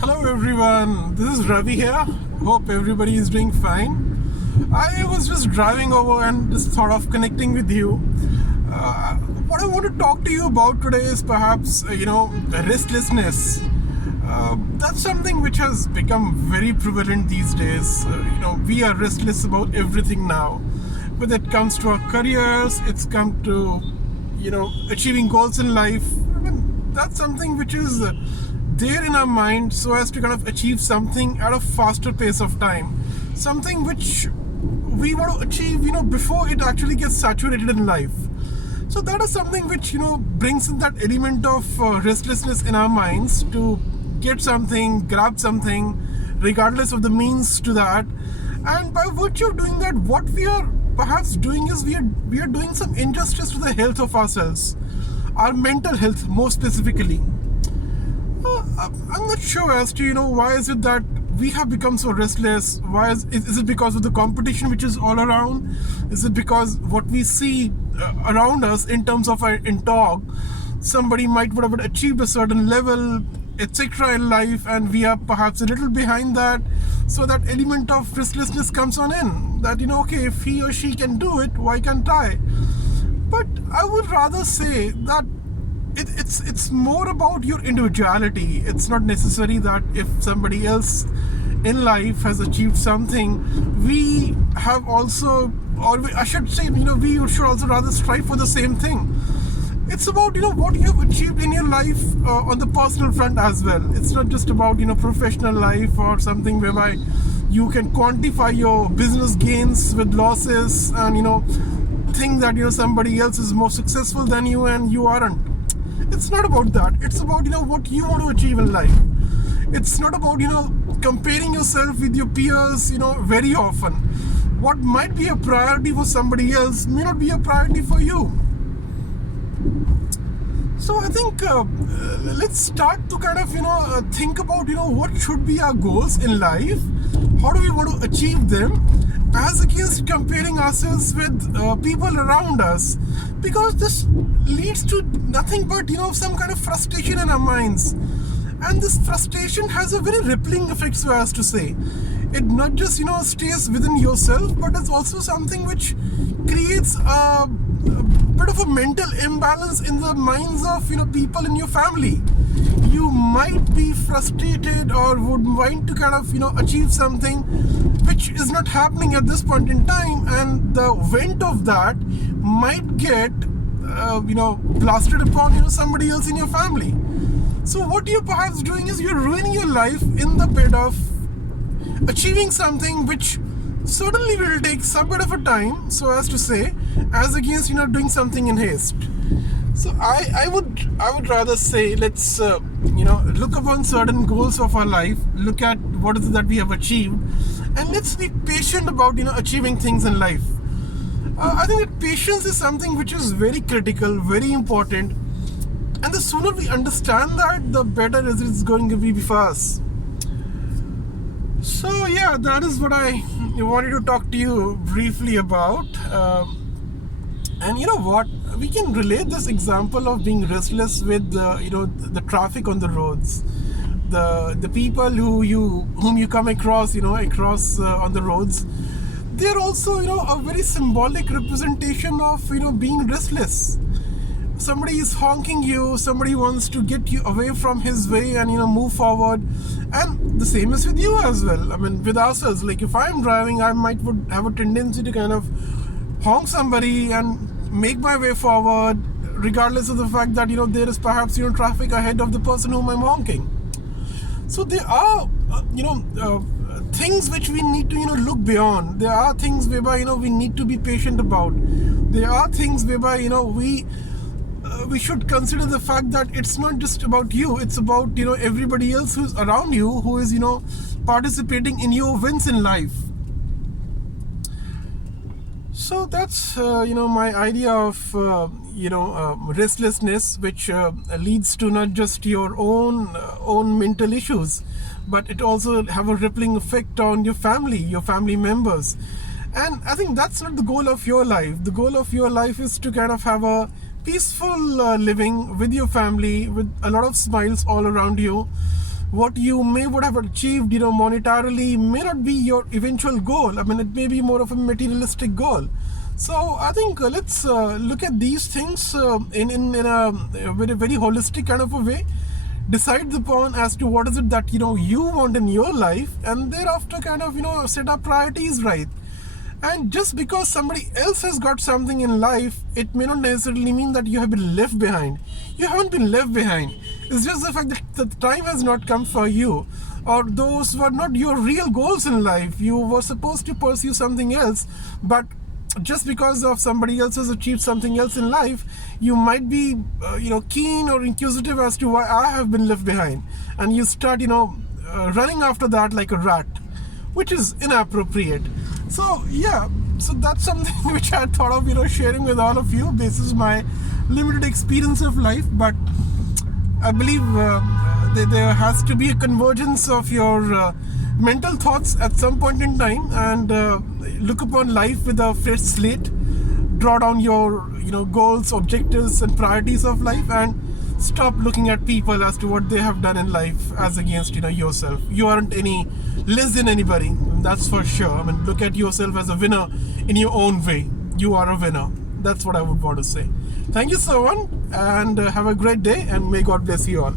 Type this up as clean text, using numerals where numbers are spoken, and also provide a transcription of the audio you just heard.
Hello everyone, this is Ravi here. Hope everybody is doing fine. I was just driving over and just thought of connecting with you. What I want to talk to you about today is perhaps, restlessness. That's something which has become very prevalent these days. We are restless about everything now. Whether it comes to our careers, it's come to, achieving goals in life. That's something which is there in our mind so as to kind of achieve something at a faster pace of time, something which we want to achieve before it actually gets saturated in life. So that is something which brings in that element of restlessness in our minds to get something, grab something, regardless of the means to that. And by virtue of doing that, what we are perhaps doing is we are doing some injustice to the health of ourselves, our mental health more specifically. I'm not sure as to why is it that we have become so restless. Why is it because of the competition which is all around? Is it because what we see around us in terms of our in talk, somebody might would have achieved a certain level, etc. in life, and we are perhaps a little behind that, so that element of restlessness comes on in, that okay, if he or she can do it, why can't I? But I would rather say that it's more about your individuality. It's not necessary that if somebody else in life has achieved something, we have also, I should say, we should also rather strive for the same thing. It's about what you have achieved in your life on the personal front as well. It's not just about professional life or something whereby you can quantify your business gains with losses and think that somebody else is more successful than you and you aren't. It's not about that. It's about what you want to achieve in life. It's not about comparing yourself with your peers very often. What might be a priority for somebody else may not be a priority for you. So I think let's start to kind of think about what should be our goals in life. How do we want to achieve them, as against comparing ourselves with people around us, because this leads to nothing but some kind of frustration in our minds. And this frustration has a very rippling effect, so as to say. It not just stays within yourself, but it's also something which creates a bit of a mental imbalance in the minds of people in your family. You might be frustrated or would want to kind of achieve something which is not happening at this point in time, and the vent of that might get blasted upon somebody else in your family. So what you're perhaps doing is you're ruining your life in the bed of achieving something which certainly will take some bit of a time, so as to say, as against doing something in haste. So I would rather say, let's look upon certain goals of our life, look at what is it that we have achieved, and let's be patient about achieving things in life. I think that patience is something which is very critical, very important, and the sooner we understand that, the better it's going to be for us. So yeah, that is what I wanted to talk to you briefly about. And you know what? We can relate this example of being restless with the traffic on the roads, the people whom you come across on the roads. They're also a very symbolic representation of being restless. Somebody is honking you, somebody wants to get you away from his way and move forward. And the same is with you as well. I mean, with ourselves, like if I'm driving, I would have a tendency to kind of honk somebody and make my way forward, regardless of the fact that there is perhaps traffic ahead of the person whom I'm honking. So there are things which we need to look beyond. There are things whereby we need to be patient about. There are things whereby we should consider the fact that it's not just about you, it's about everybody else who's around you, who is participating in your wins in life. So that's my idea of restlessness, which leads to not just your own mental issues, but it also have a rippling effect on your family members. And I think that's not the goal of your life. The goal of your life is to kind of have a peaceful living with your family, with a lot of smiles all around you, what you may would have achieved, monetarily may not be your eventual goal. I mean, it may be more of a materialistic goal. So I think let's look at these things in a very holistic kind of a way. Decide upon as to what is it that you want in your life, and thereafter kind of set our priorities right. And just because somebody else has got something in life, it may not necessarily mean that you have been left behind. You haven't been left behind. It's just the fact that the time has not come for you, or those were not your real goals in life. You were supposed to pursue something else, but just because of somebody else has achieved something else in life, you might be keen or inquisitive as to why I have been left behind, and you start running after that like a rat, which is inappropriate. So yeah, so that's something which I thought of sharing with all of you. This is my limited experience of life, but I believe there has to be a convergence of your mental thoughts at some point in time, and look upon life with a fresh slate. Draw down your goals, objectives, and priorities of life, and stop looking at people as to what they have done in life as against yourself. You aren't any less than anybody, that's for sure. I mean, look at yourself as a winner in your own way. You are a winner. That's what I would want to say. Thank you so much, and have a great day, and may God bless you all.